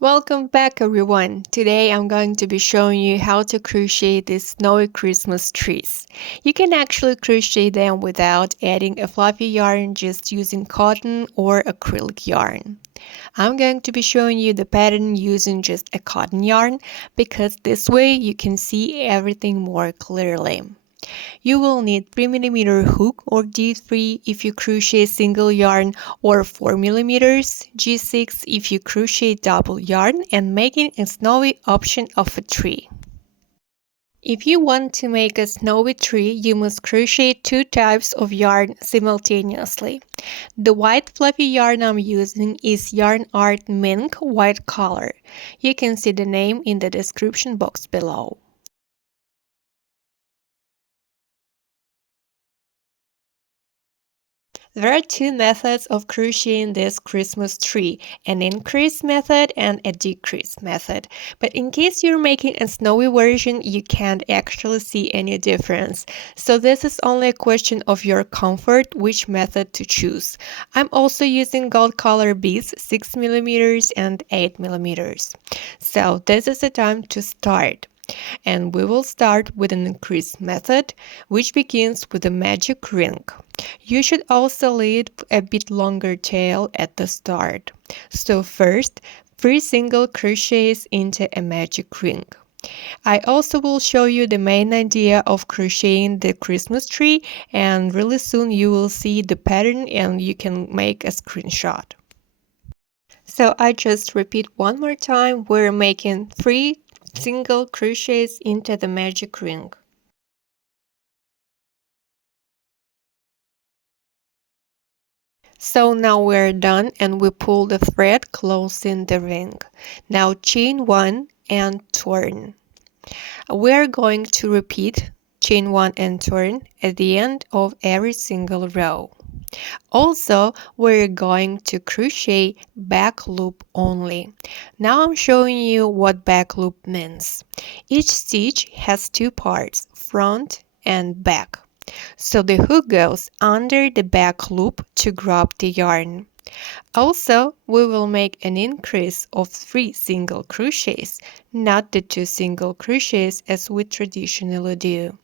Welcome back everyone. Today I'm going to be showing you how to crochet these snowy Christmas trees. You can actually crochet them without adding a fluffy yarn, just using cotton or acrylic yarn. I'm going to be showing you the pattern using just a cotton yarn because this way you can see everything more clearly. You will need 3mm hook or D3 if you crochet single yarn, or 4mm G6 if you crochet double yarn, and making a snowy option of a tree. If you want to make a snowy tree, you must crochet two types of yarn simultaneously. The white fluffy yarn I'm using is YarnArt Mink white color. You can see the name in the description box below. There are two methods of crocheting this Christmas tree, an increase method and a decrease method. But in case you're making a snowy version, you can't actually see any difference. So this is only a question of your comfort, which method to choose. I'm also using gold color beads, 6mm and 8mm. So this is the time to start. And we will start with an increase method, which begins with a magic ring. You should also leave a bit longer tail at the start. So first, 3 single crochets into a magic ring. I also will show you the main idea of crocheting the Christmas tree, and really soon you will see the pattern and you can make a screenshot. So I just repeat one more time, we're making 3 single crochets into the magic ring. So now we're done and we pull the thread closing the ring. Now chain 1 and turn. We're going to repeat chain 1 and turn at the end of every single row. Also, we're going to crochet back loop only. Now I'm showing you what back loop means. Each stitch has two parts, front and back. So the hook goes under the back loop to grab the yarn. Also, we will make an increase of 3 single crochets, not the 2 single crochets as we traditionally do,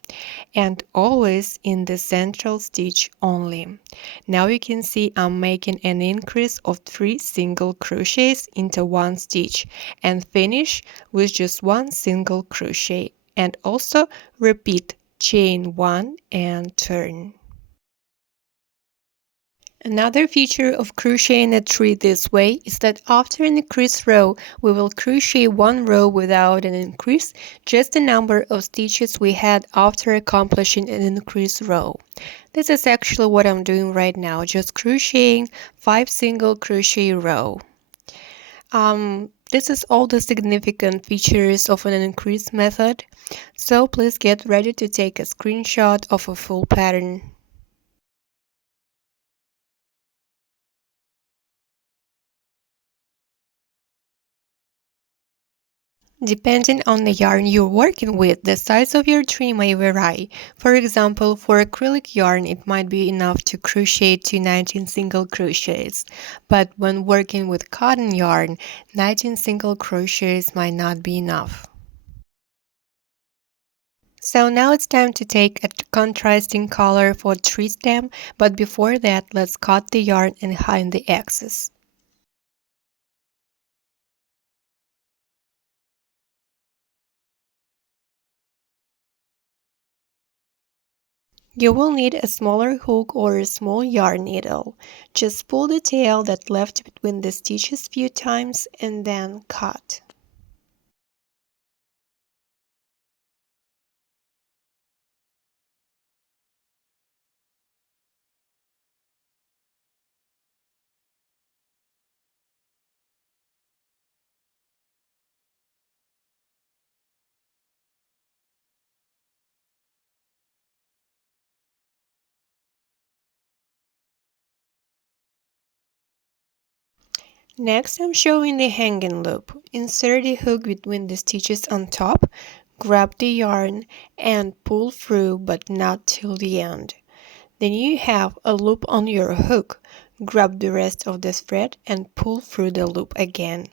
and always in the central stitch only. Now you can see I'm making an increase of 3 single crochets into one stitch and finish with just 1 single crochet, and also repeat chain 1 and turn. Another feature of crocheting a tree this way is that after an increase row, we will crochet one row without an increase, just the number of stitches we had after accomplishing an increase row. This is actually what I'm doing right now, just crocheting 5 single crochet row. This is all the significant features of an increase method, so please get ready to take a screenshot of a full pattern. Depending on the yarn you're working with, the size of your tree may vary. For example, for acrylic yarn, it might be enough to crochet to 19 single crochets. But when working with cotton yarn, 19 single crochets might not be enough. So now it's time to take a contrasting color for tree stem, but before that, let's cut the yarn and hide the excess. You will need a smaller hook or a small yarn needle. Just pull the tail that left between the stitches few times and then cut. Next, I'm showing the hanging loop. Insert the hook between the stitches on top, grab the yarn, and pull through but not till the end. Then you have a loop on your hook. Grab the rest of the thread and pull through the loop again.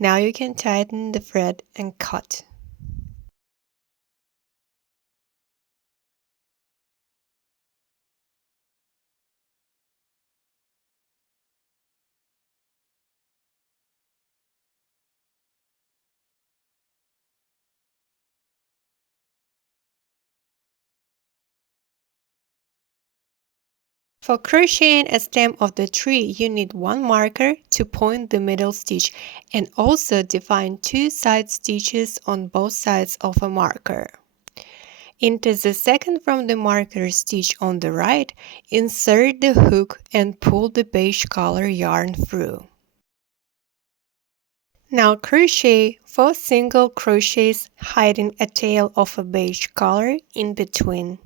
Now you can tighten the thread and cut. For crocheting a stem of the tree, you need one marker to point the middle stitch and also define 2 side stitches on both sides of a marker. Into the second from the marker stitch on the right, insert the hook and pull the beige color yarn through. Now crochet 4 single crochets hiding a tail of a beige color in between.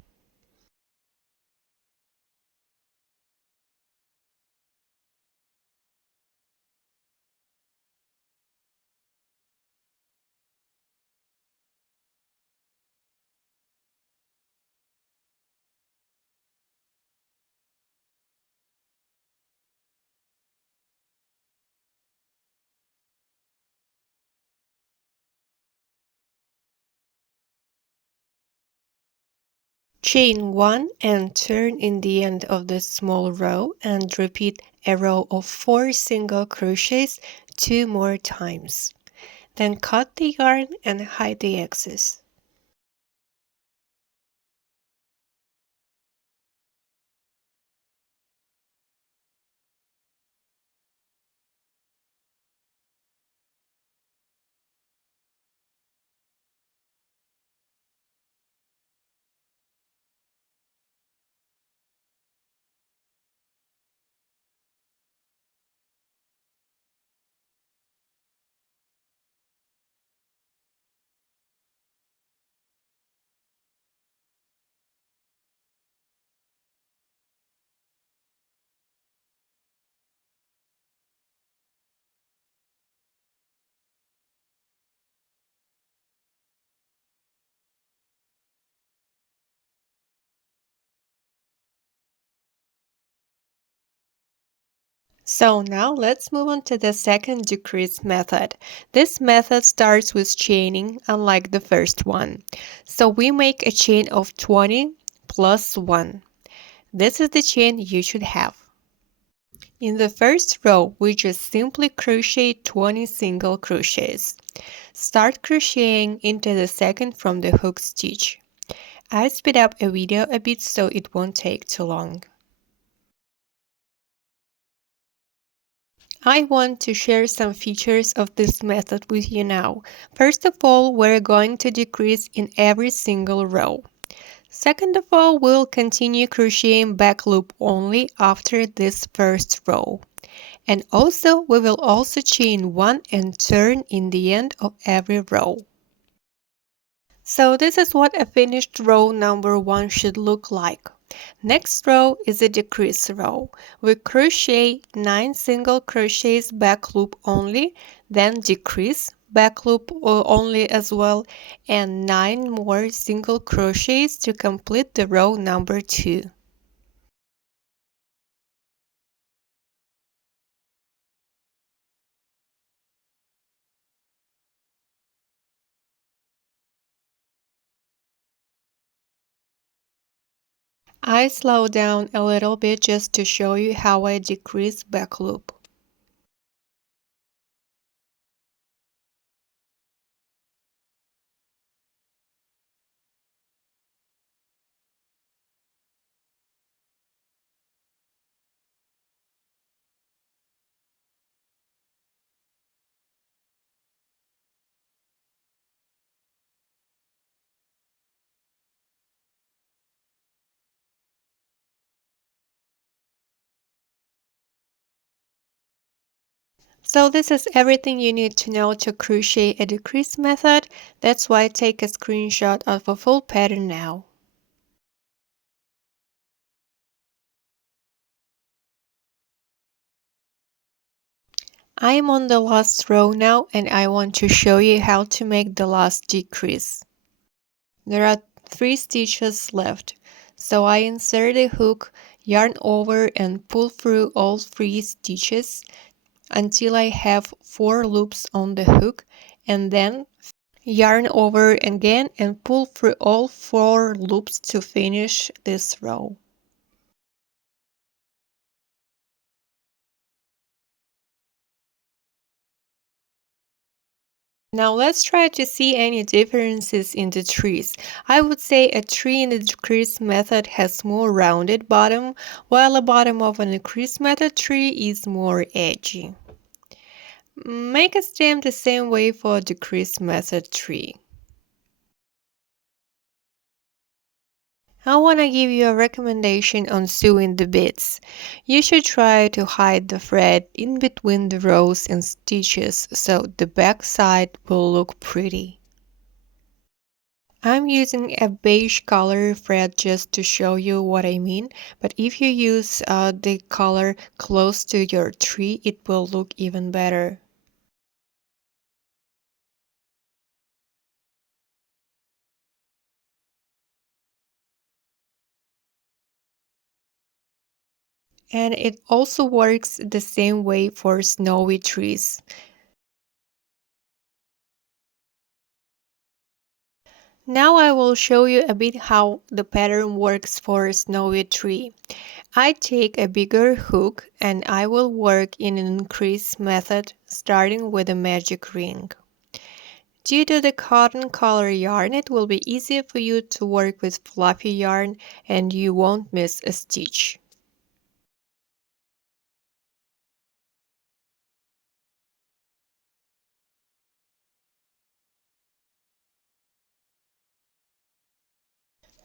Chain 1 and turn in the end of the small row and repeat a row of 4 single crochets 2 more times. Then cut the yarn and hide the excess. So now let's move on to the second decrease method. This method starts with chaining, unlike the first one. So we make a chain of 20 plus 1. This is the chain you should have. In the first row, we just simply crochet 20 single crochets. Start crocheting into the second from the hook stitch. I speed up a video a bit so it won't take too long. I want to share some features of this method with you now. First of all, we're going to decrease in every single row. Second of all, we'll continue crocheting back loop only after this first row. And also, we will also chain 1 and turn in the end of every row. So this is what a finished row number 1 should look like. Next row is a decrease row. We crochet 9 single crochets back loop only, then decrease back loop only as well, and 9 more single crochets to complete the row number 2. I slow down a little bit just to show you how I decrease back loop. So this is everything you need to know to crochet a decrease method. That's why I take a screenshot of a full pattern now. I am on the last row now and I want to show you how to make the last decrease. There are 3 stitches left, so I insert a hook, yarn over and pull through all 3 stitches until I have 4 loops on the hook, and then yarn over again and pull through all 4 loops to finish this row. Now let's try to see any differences in the trees. I would say a tree in the decrease method has more rounded bottom, while the bottom of an increase method tree is more edgy. Make a stem the same way for a decrease method tree. I want to give you a recommendation on sewing the bits. You should try to hide the thread in between the rows and stitches so the back side will look pretty. I'm using a beige color thread just to show you what I mean, but if you use the color close to your tree, it will look even better. And it also works the same way for snowy trees. Now I will show you a bit how the pattern works for a snowy tree. I take a bigger hook and I will work in an increase method starting with a magic ring. Due to the cotton color yarn, it will be easier for you to work with fluffy yarn and you won't miss a stitch.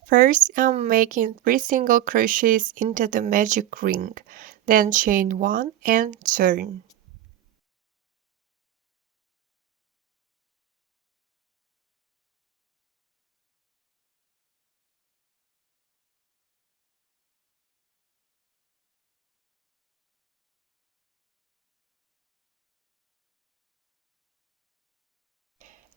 First, I'm making 3 single crochets into the magic ring, then chain 1 and turn.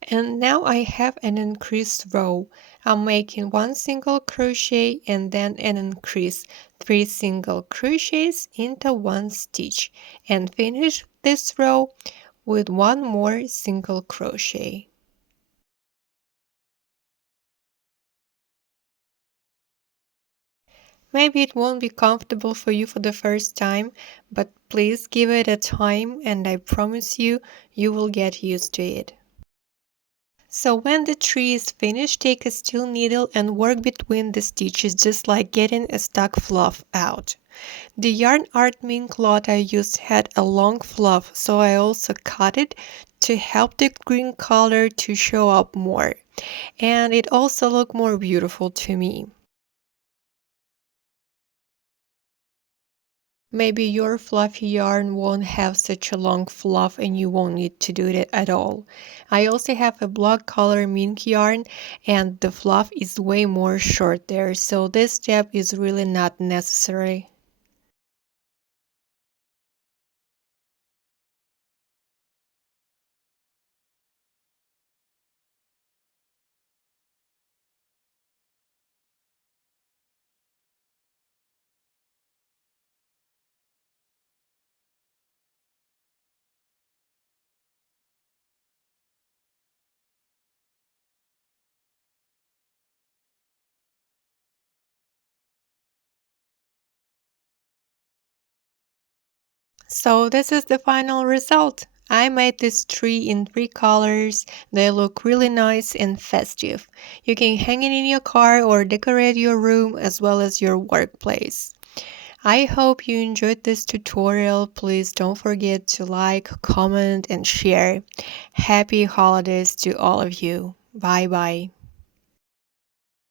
And now I have an increased row. I'm making 1 single crochet and then an increase 3 single crochets into 1 stitch and finish this row with 1 more single crochet. Maybe it won't be comfortable for you for the first time, but please give it a time and I promise you, you will get used to it. So when the tree is finished, take a steel needle and work between the stitches just like getting a stuck fluff out. The YarnArt Mink lot I used had a long fluff, so I also cut it to help the green color to show up more. And it also looked more beautiful to me. Maybe your fluffy yarn won't have such a long fluff and you won't need to do it at all. I also have a block color mink yarn and the fluff is way more short there, so this step is really not necessary. So this is the final result. I made this tree in 3 colors. They look really nice and festive. You can hang it in your car or decorate your room as well as your workplace. I hope you enjoyed this tutorial. Please don't forget to like, comment and share. Happy holidays to all of you. Bye bye.